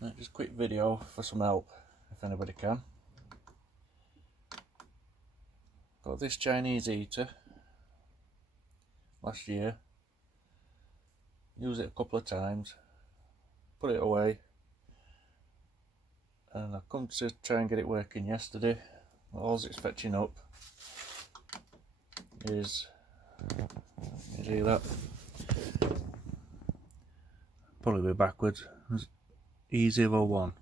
Just a quick video for some help, if anybody can. Got this Chinese heater last year, used it a couple of times, put it away, and I come to try and get it working yesterday. All it's fetching up is, you see that? Probably backwards. E01.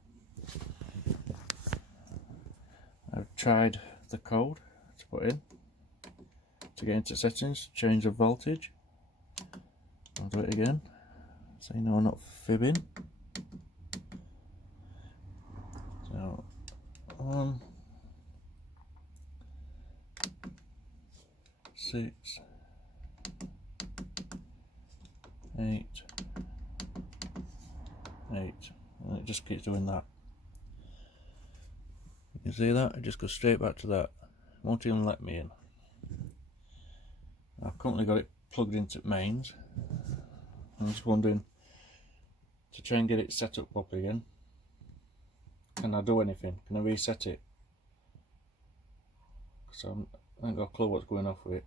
I've tried the code to put in to get into settings, change the voltage. I'll do it again. So you know I'm not fibbing. So 1, 6, 8, 8, and it just keeps doing that. You can see that, it just goes straight back to that. It won't even let me in. I've currently got it plugged into mains. I'm just wondering, to try and get it set up properly again, can I do anything? Can I reset it? Because I ain't got a clue what's going off with it.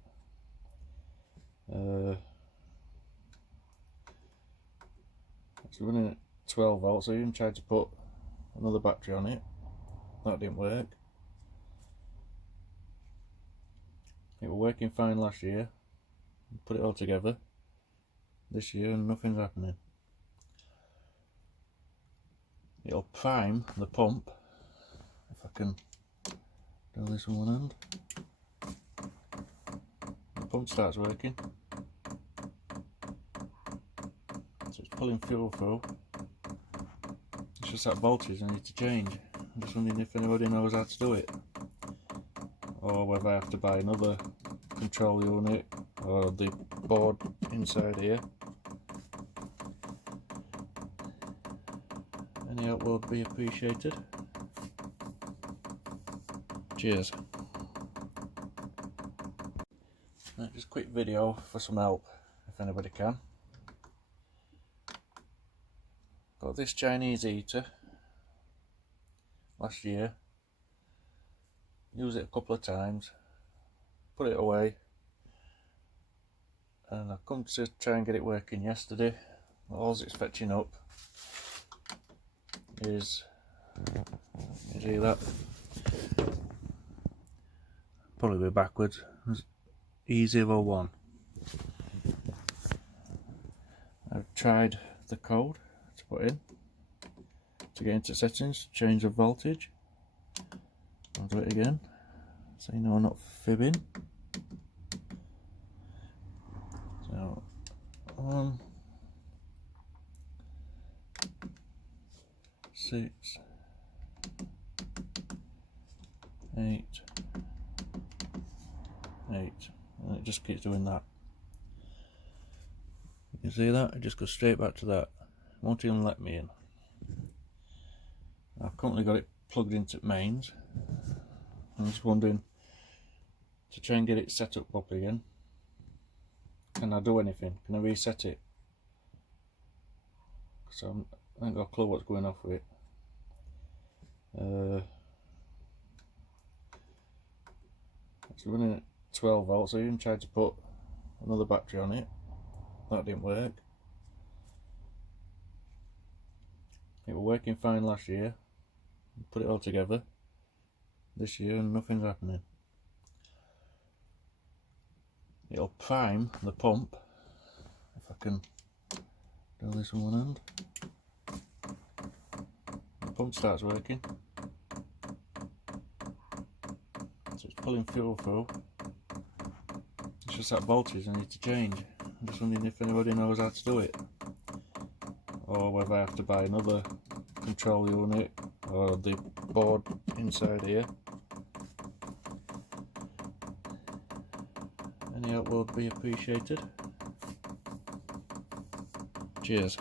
It's running at 12 volts. I even tried to put another battery on it. That didn't work. It was working fine last year. Put it all together this year and nothing's happening. It'll prime the pump. If I can do this on one hand. The pump starts working. So it's pulling fuel through. It's just that voltage I need to change. I'm just wondering if anybody knows how to do it, or whether I have to buy another control unit or the board inside here. Any help would be appreciated. Cheers. Just a quick video for some help, if anybody can. Got this Chinese heater last year, used it a couple of times, put it away, and I come to try and get it working yesterday. All it's fetching up is, you see that? Probably backwards. E01. I've tried the code to put in to get into settings, change the voltage. I'll do it again, so you know I'm not fibbing. So 1, 6, 8, 8, and it just keeps doing that. You can see that, it just goes straight back to that. It won't even let me in. I've currently got it plugged into mains. I'm just wondering, to try and get it set up properly again, can I do anything? Can I reset it? Because I ain't got a clue what's going off with it. It's running at 12 volts. I even tried to put another battery on it. That didn't work. It was working fine last year. Put it all together this year and nothing's happening. It'll prime the pump. If I can do this on one hand. The pump starts working. So it's pulling fuel through. It's just that voltage I need to change. I'm just wondering if anybody knows how to do it, or whether I have to buy another control unit or the board inside here. Any help would be appreciated. Cheers.